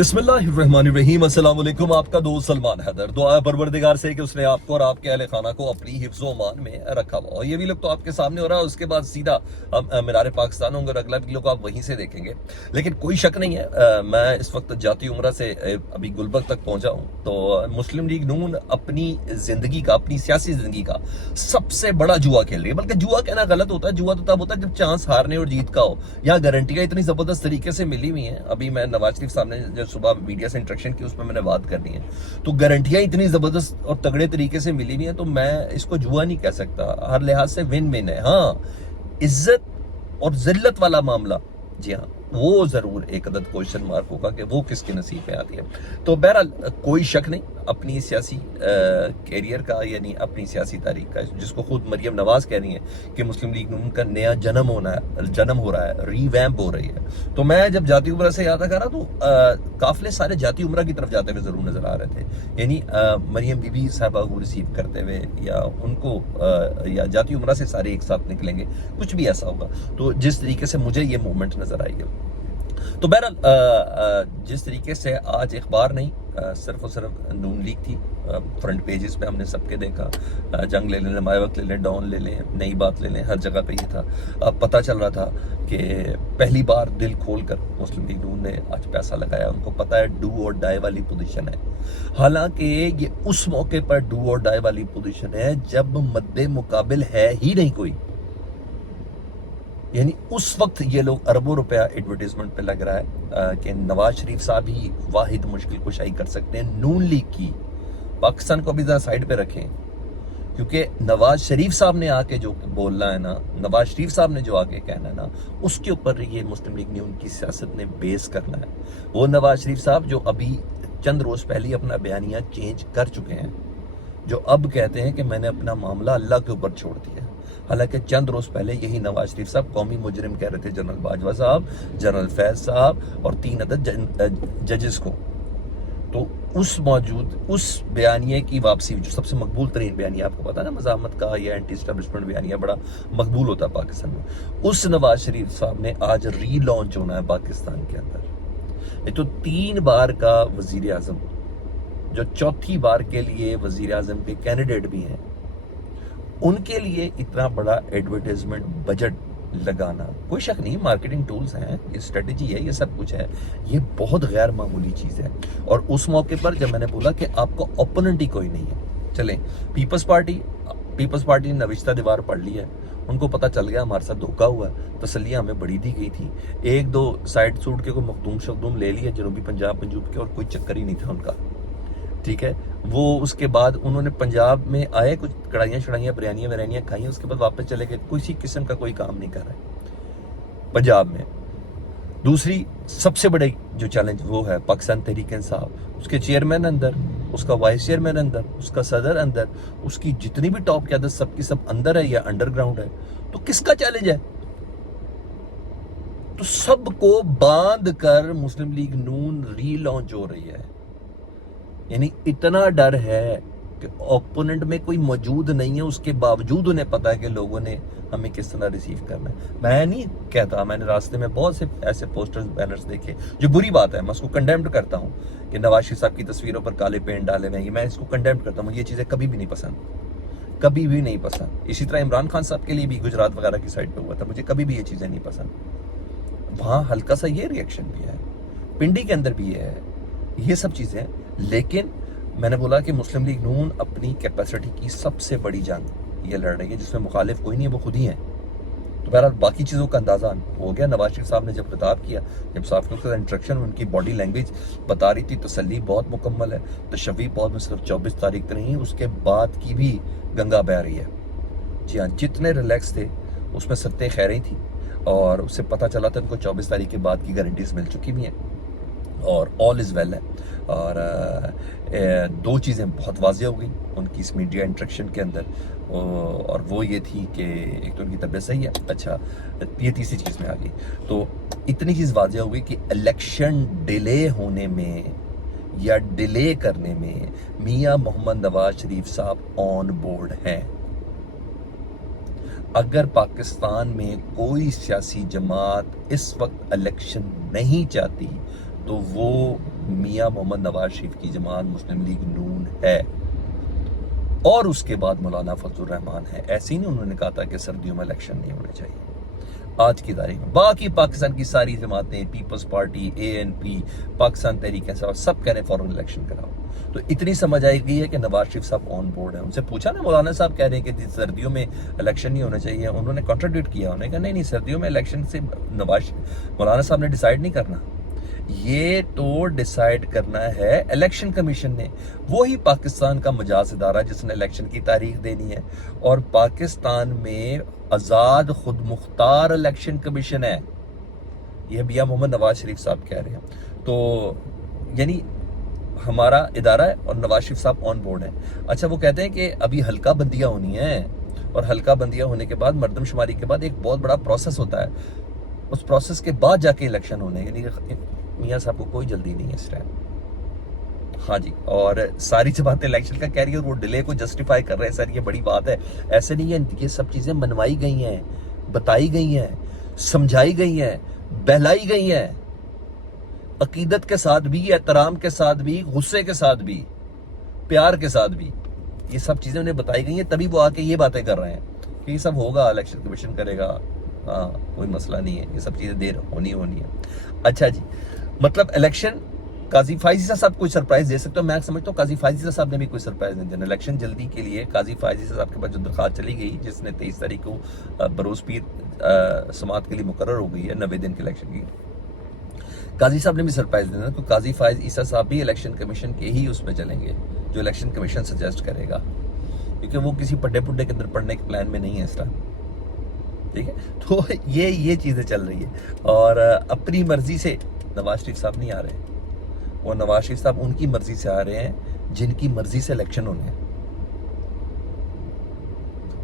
बिस्मिल्लाहिर्रहमानिर्रहीम। अस्सलाम वालेकुम। आपका दोस्त सलमान हैदर। दुआ है परवरदिगार से कि उसने आपको और आपके अहले खाना को अपनी हिफ्ज़ व अमान में रखा हुआ। और ये भी लोग तो आपके सामने हो रहा है, उसके बाद सीधा मीनार पाकिस्तान होंगे और अगला वीडियो को आप वहीं से देखेंगे। लेकिन कोई शक नहीं है, मैं इस वक्त जाती उम्रा से अभी गुलबर्ग तक पहुंचा हूँ। तो मुस्लिम लीग नून अपनी जिंदगी का, अपनी सियासी जिंदगी का सबसे बड़ा जुआ खेल रही है। बल्कि जुआ कहना गलत होता है, जुआ तो तब होता है जब चांस हारने और जीत का हो। यहाँ गारंटियां इतनी जबरदस्त तरीके से मिली हुई हैं। अभी मैं नवाज शरीफ साहब ने जो सुबह मीडिया से इंटरेक्शन की उसमें मैंने बात करनी है, तो गारंटियां इतनी जबरदस्त और तगड़े तरीके से मिली हुई हैं, तो मैं इसको जुआ नहीं कह सकता। हर लिहाज से विन विन है। हाँ, इज्जत और जिल्लत वाला मामला, जी हाँ, वो जरूर एक अदद क्वेश्चन मार्क होगा कि वो किसके नसीब में आती है। तो बहरहाल कोई शक नहीं अपनी सियासी कैरियर का, यानी अपनी सियासी तारीख का, जिसको खुद मरियम नवाज कह रही है कि मुस्लिम लीग नून का नया जन्म हो रहा है, रीवैम्प हो रही है। तो मैं जब जाती उम्रा से याद करा तो काफिले सारे जाती उम्रा की तरफ जाते हुए जरूर नजर आ रहे थे। यानी मरियम बीबी साहबा को रिसीव करते हुए, या उनको या जाती उम्रा से सारे एक साथ निकलेंगे, कुछ भी ऐसा होगा। तो जिस तरीके से मुझे ये मूवमेंट नजर आई है, तो बहरहाल जिस तरीके से आज अखबार नहीं, सिर्फ और सिर्फ नून लीग थी। फ्रंट पेजेस पे हमने सबके देखा, जंग ले लें, माए वक्त ले लें, डॉन ले लें, नई बात ले लें, हर जगह पे ये था। अब पता चल रहा था कि पहली बार दिल खोल कर मुस्लिम लीग नून ने आज पैसा लगाया। उनको पता है डू और डाई वाली पोजीशन है। हालांकि ये उस मौके पर डू और डाई वाली पोजीशन है जब मद्दे मुकाबिल है ही नहीं कोई। यानी उस वक्त ये लोग अरबों रुपया एडवर्टाइजमेंट पे लग रहा है कि नवाज शरीफ साहब ही वाहिद मुश्किल कुशाई कर सकते हैं नून लीग की। पाकिस्तान को भी जरा साइड पे रखें, क्योंकि नवाज शरीफ साहब ने आके जो बोलना है ना, नवाज शरीफ साहब ने जो आके कहना है ना, उसके ऊपर ये मुस्लिम लीग नून की सियासत ने बेस करना है। वो नवाज शरीफ साहब जो अभी चंद रोज पहले अपना बयानिया चेंज कर चुके हैं, जो अब कहते हैं कि मैंने अपना मामला अल्लाह के ऊपर छोड़ दिया। हालांकि चंद रोज पहले यही नवाज शरीफ साहब कौमी मुजरिम कह रहे थे जनरल बाजवा साहब, जनरल फैज साहब और 3 अदद जजेस को। तो उस बयानिए की वापसी, जो सबसे मकबूल तरीन बयानिया, आपको पता है ना, मज़ामत का या एंटी एस्टेब्लिशमेंट बयानिया बड़ा मकबूल होता है पाकिस्तान में, उस नवाज शरीफ साहब ने आज री लॉन्च होना है पाकिस्तान के अंदर। ये तो 3 बार का वजीर आजम, जो चौथी बार के लिए वजीर आजम के कैंडिडेट भी हैं, उनके लिए इतना बड़ा एडवर्टाइजमेंट बजट लगाना, कोई शक नहीं, मार्केटिंग टूल्स हैं, ये स्ट्रेटेजी है, ये सब कुछ है, ये बहुत गैर मामूली चीज़ है। और उस मौके पर जब मैंने बोला कि आपको ओपोनेंट ही कोई नहीं है, चलें पीपल्स पार्टी ने नविश्ता दीवार पढ़ ली है, उनको पता चल गया हमारे साथ धोखा हुआ है, तसल्लियाँ हमें बड़ी दी गई थी। 1-2 साइड सूट के कोई मखदूम शखदूम ले लिए जनूबी पंजाब के, और कोई चक्कर ही नहीं था उनका, ठीक है। वो उसके बाद उन्होंने पंजाब में आए, कुछ कढ़ाइयाँ शढ़ाइयाँ बिरयानियाँ खाई, उसके बाद वापस चले गए। किसी किस्म का कोई काम नहीं कर रहे पंजाब में। दूसरी सबसे बड़े जो चैलेंज वो है पाकिस्तान तहरीक इंसाफ, उसके चेयरमैन अंदर, उसका वाइस चेयरमैन अंदर, उसका सदर अंदर, उसकी जितनी भी टॉप क़यादत सबकी सब अंदर है या अंडरग्राउंड है। तो किसका चैलेंज है? तो सबको बांध कर मुस्लिम लीग नून री लॉन्च हो रही है। यानी इतना डर है कि ओपोनेंट में कोई मौजूद नहीं है, उसके बावजूद उन्हें पता है कि लोगों ने हमें किस तरह रिसीव करना है। मैं नहीं कहता, मैंने रास्ते में बहुत से ऐसे पोस्टर्स बैनर्स देखे, जो बुरी बात है, मैं उसको कंडेम्ड करता हूँ कि नवाज शरीफ साहब की तस्वीरों पर काले पेंट डाले हुए हैं, मैं इसको कंडेम्ड करता हूँ। मुझे ये चीज़ें कभी भी नहीं पसंद, कभी भी नहीं पसंद। इसी तरह इमरान खान साहब के लिए भी गुजरात वगैरह की साइड पर हुआ था, मुझे कभी भी ये चीज़ें नहीं पसंद। वहाँ हल्का सा ये रिएक्शन भी है, पिंडी के अंदर भी ये है, ये सब चीज़ें। लेकिन मैंने बोला कि मुस्लिम लीग नून अपनी कैपेसिटी की सबसे बड़ी जंग ये लड़ रही है, जिसमें मुखालिफ कोई नहीं है, वो खुद ही हैं। तो बहरहाल बाकी चीज़ों का अंदाज़ा हो गया। नवाज शरीफ साहब ने जब खिताब किया, जब साफियों के साथ इंटरेक्शन, उनकी बॉडी लैंग्वेज बता रही थी तसल्ली बहुत मुकम्मल है, तशवी बहुत, में सिर्फ 24 तारीख तक नहीं, उसके बाद की भी गंगा बह रही है। जी हाँ, जितने रिलैक्स थे उसमें सत्ते खैरें थी, और उससे पता चला था उनको 24 तारीख के बाद की गारंटीज मिल चुकी भी हैं, और ऑल इज़ वेल है। और 2 चीज़ें बहुत वाज़ेह हो गई उनकी इस मीडिया इंटरेक्शन के अंदर, और वो ये थी कि एक तो उनकी तबीयत सही है, अच्छा, ये तीसरी चीज़ में आ गई। तो इतनी चीज़ वाज़ेह हो गई कि इलेक्शन डिले होने में या डिले करने में मियाँ मोहम्मद नवाज शरीफ साहब ऑन बोर्ड हैं। अगर पाकिस्तान में कोई सियासी जमात इस वक्त इलेक्शन नहीं चाहती تو وہ میاں محمد نواز شریف کی جماعت مسلم لیگ نون ہے، اور اس کے بعد مولانا فضل الرحمان ہے۔ ایسے ہی نہیں انہوں نے کہا تھا کہ سردیوں میں الیکشن نہیں ہونے چاہیے آج کی تاریخ میں۔ باقی پاکستان کی ساری جماعتیں، Peoples party, ANP، Pakistan Tehreek Insaf, سب کہہ رہے ہیں فوراً الیکشن کراؤ۔ تو اتنی سمجھ آئی گئی ہے کہ نواز شریف صاحب آن بورڈ ہیں۔ ان سے پوچھا نا، مولانا صاحب کہہ رہے ہیں کہ سردیوں میں الیکشن نہیں ہونا چاہیے، انہوں نے کنٹراڈکٹ کیا، انہوں نے کہا نہیں سردیوں میں الیکشن سے مولانا صاحب نے ڈیسائیڈ نہیں کرنا، یہ تو ڈیسائیڈ کرنا ہے الیکشن کمیشن نے، وہی پاکستان کا مجاز ادارہ جس نے الیکشن کی تاریخ دینی ہے، اور پاکستان میں آزاد خود مختار الیکشن کمیشن ہے، یہ میاں محمد نواز شریف صاحب کہہ رہے ہیں۔ تو یعنی ہمارا ادارہ ہے اور نواز شریف صاحب آن بورڈ ہیں۔ اچھا وہ کہتے ہیں کہ ابھی حلقہ بندیاں ہونی ہیں، اور حلقہ بندیاں ہونے کے بعد مردم شماری کے بعد ایک بہت بڑا پروسیس ہوتا ہے، اس پروسیس کے بعد جا کے الیکشن ہونے، یعنی میاں صاحب کو کوئی جلدی نہیں ہے اس ٹائم۔ ہاں جی، اور ساری جماعتیں الیکشن کا کہہ رہی ہے اور وہ ڈیلے کو جسٹیفائی کر رہے ہیں، سر یہ بڑی بات ہے، ایسے نہیں ہے، یہ سب چیزیں منوائی گئی ہیں، بتائی گئی ہیں، سمجھائی گئی ہیں، بہلائی گئی ہیں، عقیدت کے ساتھ بھی، احترام کے ساتھ بھی، غصے کے ساتھ بھی، پیار کے ساتھ بھی، یہ سب چیزیں انہیں بتائی گئی ہیں، تبھی وہ آ کے یہ باتیں کر رہے ہیں کہ یہ سب ہوگا، الیکشن کمیشن کرے گا، ہاں کوئی مسئلہ نہیں ہے، یہ سب چیزیں دیر ہونی ہے۔ اچھا جی، مطلب الیکشن قاضی فائز صاحب کوئی سرپرائز دے سکتے ہو؟ میں سمجھتا ہوں قاضی فائز صاحب نے بھی کوئی سرپرائز نہیں دینا۔ الیکشن جلدی کے لیے قاضی فائز صاحب کے پاس جو درخواست چلی گئی، جس نے 23 تاریخ کو بروز پیر سماعت کے لیے مقرر ہو گئی ہے 90 دن کے الیکشن کی، قاضی صاحب نے بھی سرپرائز دینا، تو قاضی فائز عیسیٰ صاحب بھی الیکشن کمیشن کے ہی اس پہ چلیں گے جو الیکشن کمیشن سجیسٹ کرے گا، کیونکہ وہ کسی پڈے پڈے کے اندر پڑھنے کے پلان میں نہیں ہے اس طرح، ٹھیک ہے؟ تو یہ چیزیں چل رہی ہے، اور اپنی مرضی سے نواز شریف صاحب نہیں آ رہے، وہ نواز شریف صاحب ان کی مرضی سے آ رہے ہیں جن کی مرضی سے الیکشن ہونے ہیں،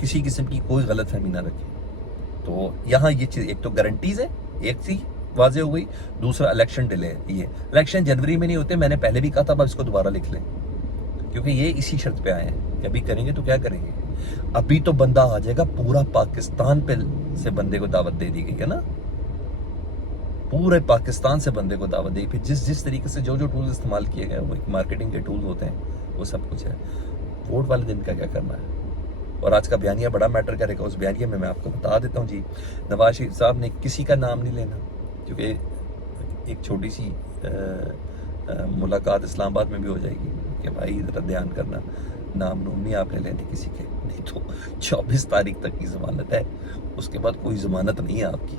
کسی قسم کی کوئی غلط فہمی نہ رکھیں۔ تو یہاں یہ چیز، ایک تو گارنٹیز ہے، ایک سی واضح ہو گئی، دوسرا الیکشن ڈیلے ہے۔ یہ الیکشن جنوری میں نہیں ہوتے، میں نے پہلے بھی کہا تھا، اب اس کو دوبارہ لکھ لیں، کیونکہ یہ اسی شرط پہ آئے ہیں کہ ابھی کریں گے تو کیا کریں گے، ابھی تو بندہ آ جائے گا، پورا پاکستان پہ سے بندے کو دعوت دے دی گئی ہے نا، پورے پاکستان سے بندے کو دعوت دی، پھر جس طریقے سے جو ٹولز استعمال کیے گئے، وہ ایک مارکیٹنگ کے ٹولز ہوتے ہیں، وہ سب کچھ ہے۔ ووٹ والے دن کا کیا کرنا ہے، اور آج کا بیانیہ بڑا میٹر کرے گا، اس بیانیے میں آپ کو بتا دیتا ہوں جی، نواز شریف صاحب نے کسی کا نام نہیں لینا، کیونکہ ایک چھوٹی سی ملاقات اسلام آباد میں بھی ہو جائے گی کہ بھائی ذرا دھیان کرنا، نام نوم نہیں آپ نے لینے کسی کے، نہیں تو 24 تاریخ تک کی ضمانت ہے، اس کے بعد کوئی ضمانت نہیں ہے آپ کی،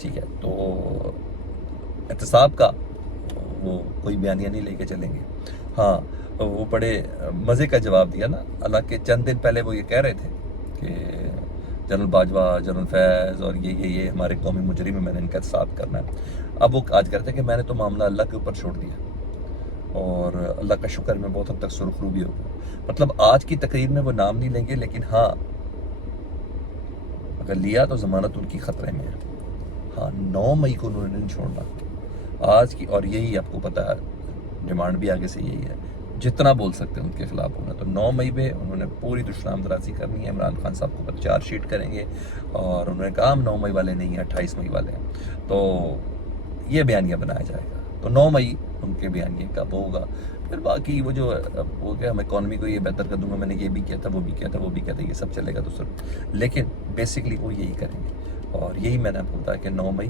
ٹھیک ہے؟ تو احتساب کا وہ کوئی بیانیہ نہیں لے کے چلیں گے۔ ہاں وہ بڑے مزے کا جواب دیا نا، حالانکہ چند دن پہلے وہ یہ کہہ رہے تھے کہ جنرل باجوہ، جنرل فیض اور یہ ہمارے قومی مجرم ہیں، میں نے ان کا احتساب کرنا ہے۔ اب وہ آج کہتے ہیں کہ میں نے تو معاملہ اللہ کے اوپر چھوڑ دیا، اور اللہ کا شکر میں بہت حد تک سرخرو بھی ہوگا۔ مطلب آج کی تقریر میں وہ نام نہیں لیں گے، لیکن ہاں اگر لیا تو ضمانت ان کی خطرے میں ہے۔ ہاں 9 مئی کو انہوں نے نہیں چھوڑنا آج کی، اور یہی آپ کو پتہ ہے ڈیمانڈ بھی آگے سے یہی ہے، جتنا بول سکتے ہیں ان کے خلاف ہونا، تو 9 مئی پہ انہوں نے پوری دشنام درازی کرنی ہے، عمران خان صاحب کو چارج شیٹ کریں گے، اور انہوں نے کہا ہم 9 مئی والے نہیں ہیں، 28 مئی والے ہیں، تو یہ بیانیہ بنایا جائے گا۔ تو 9 مئی ان کے بیانیے کب ہوگا، پھر باقی وہ جو وہ کہ ہم اکانومی کو یہ بہتر کر دوں گا، میں نے یہ بھی کیا تھا، وہ بھی کیا تھا، وہ بھی کیا تھا، یہ سب چلے گا تو سر، لیکن بیسکلی وہ یہی کریں گے، اور یہی میں نے آپ کو بتایا کہ 9 مئی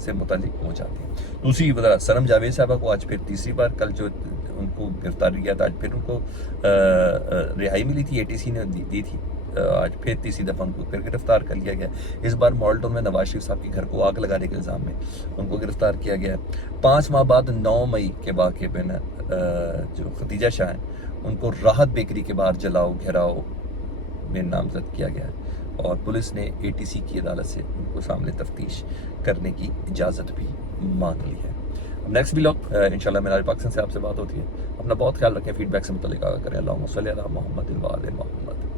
سے متعلق ہو جاتی ہے۔ دوسری وزیر سنم جاوید صاحبہ کو آج پھر تیسری بار، کل جو ان کو گرفتاری کیا تھا، آج پھر ان کو رہائی ملی تھی، ATC نے دی تھی، آج پھر تیسری دفعہ ان کو پھر گرفتار کر لیا گیا۔ اس بار ماڈل ٹاؤن میں نواز شریف صاحب کے گھر کو آگ لگانے کے الزام میں ان کو گرفتار کیا گیا ہے۔ 5 ماہ بعد 9 مئی کے واقعے پہ جو ختیجہ شاہ ہیں، ان کو راحت بیکری کے باہر جلاؤ گھیراؤ میں نامزد کیا گیا ہے، اور پولیس نے ATC کی عدالت سے ان کو سامنے تفتیش کرنے کی اجازت بھی مانگ لی ہے۔ نیکسٹ ولاگ انشاءاللہ میرا پاکستان سے آپ سے بات ہوتی ہے۔ اپنا بہت خیال رکھیں، فیڈ بیک سے متعلق آگاہ کریں۔ اللہم صلی علی محمد و آل محمد۔